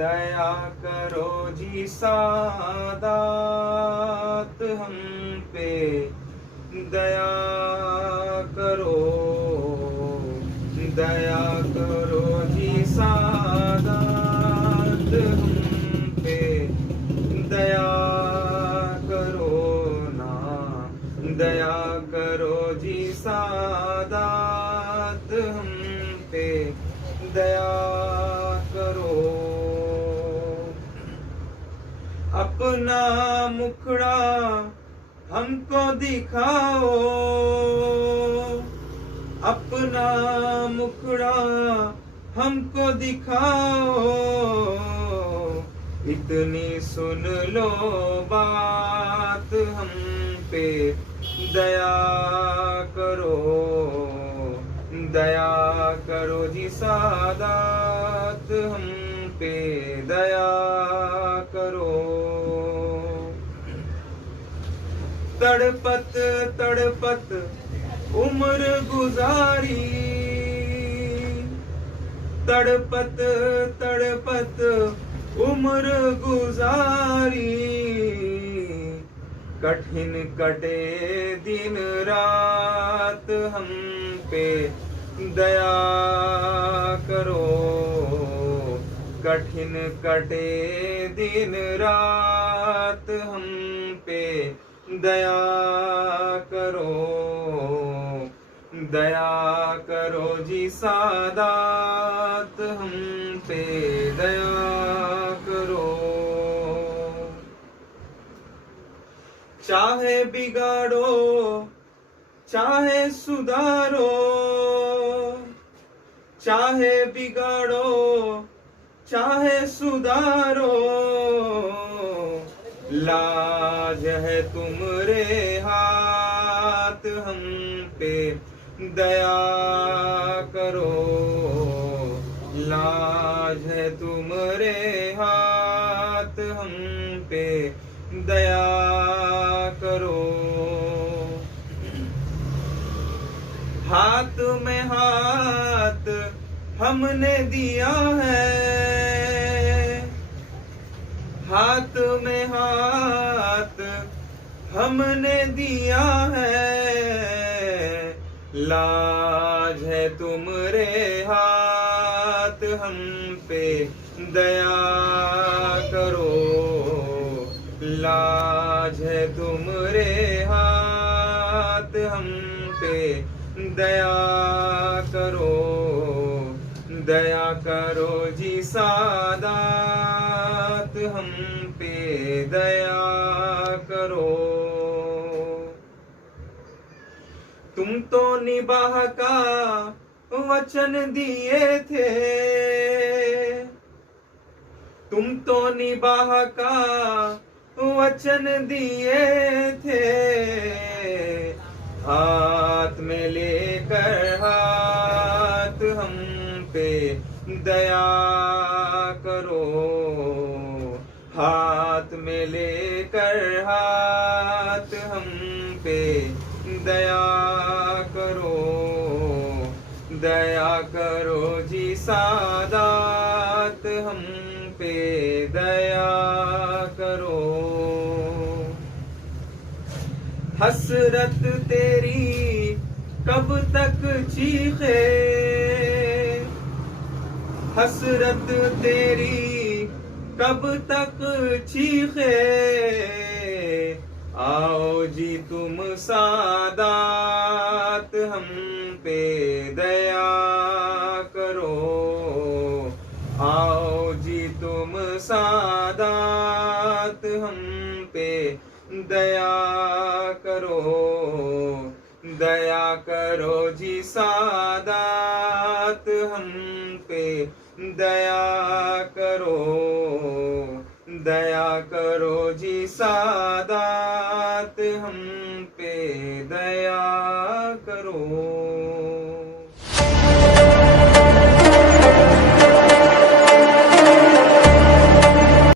दया करो जी सादात हम पे दया करो, दया करो जी सादात हम पे दया करो ना, दया करो जी सादात हम पे दया करो। अपना मुखड़ा हमको दिखाओ, अपना मुखड़ा हमको दिखाओ, इतनी सुन लो बात हम पे दया करो, दया करो जी सादात हम पे दया करो। तड़पत तड़पत उम्र गुजारी, तड़पत तड़पत उम्र गुजारी, कठिन कटे दिन रात हम पे दया करो, कठिन कटे दिन रात हम पे दया करो, दया करो जी सादात हम पे दया करो। चाहे बिगाड़ो चाहे सुधारो, चाहे बिगाड़ो चाहे सुधारो, लाज है तुम्हारे हाथ हम पे दया करो, लाज है तुम्हारे हाथ हम पे दया करो। हाथ में हाथ हमने दिया है, हाथ में हाथ हमने दिया है, लाज है तुम्हारे हाथ हम पे दया करो, लाज है तुम्हारे हाथ हम पे दया करो, दया करो जी सादात हम पे दया करो। तुम तो निबाह का वचन दिए थे, तुम तो निबाह का वचन दिए थे, हाथ में लेकर हाथ हम पे दया करो, हाथ में लेकर हाथ हम पे दया करो, दया करो जी सादात हम पे दया करो। हसरत तेरी कब तक चीखे, हसरत तेरी कब तक चीखे, आओ जी तुम सादात हम पे दया करो, आओ जी तुम सादात हम पे दया करो, दया करो जी सादात हम पे दया करो, दया करो जी सादात हम पे दया करो।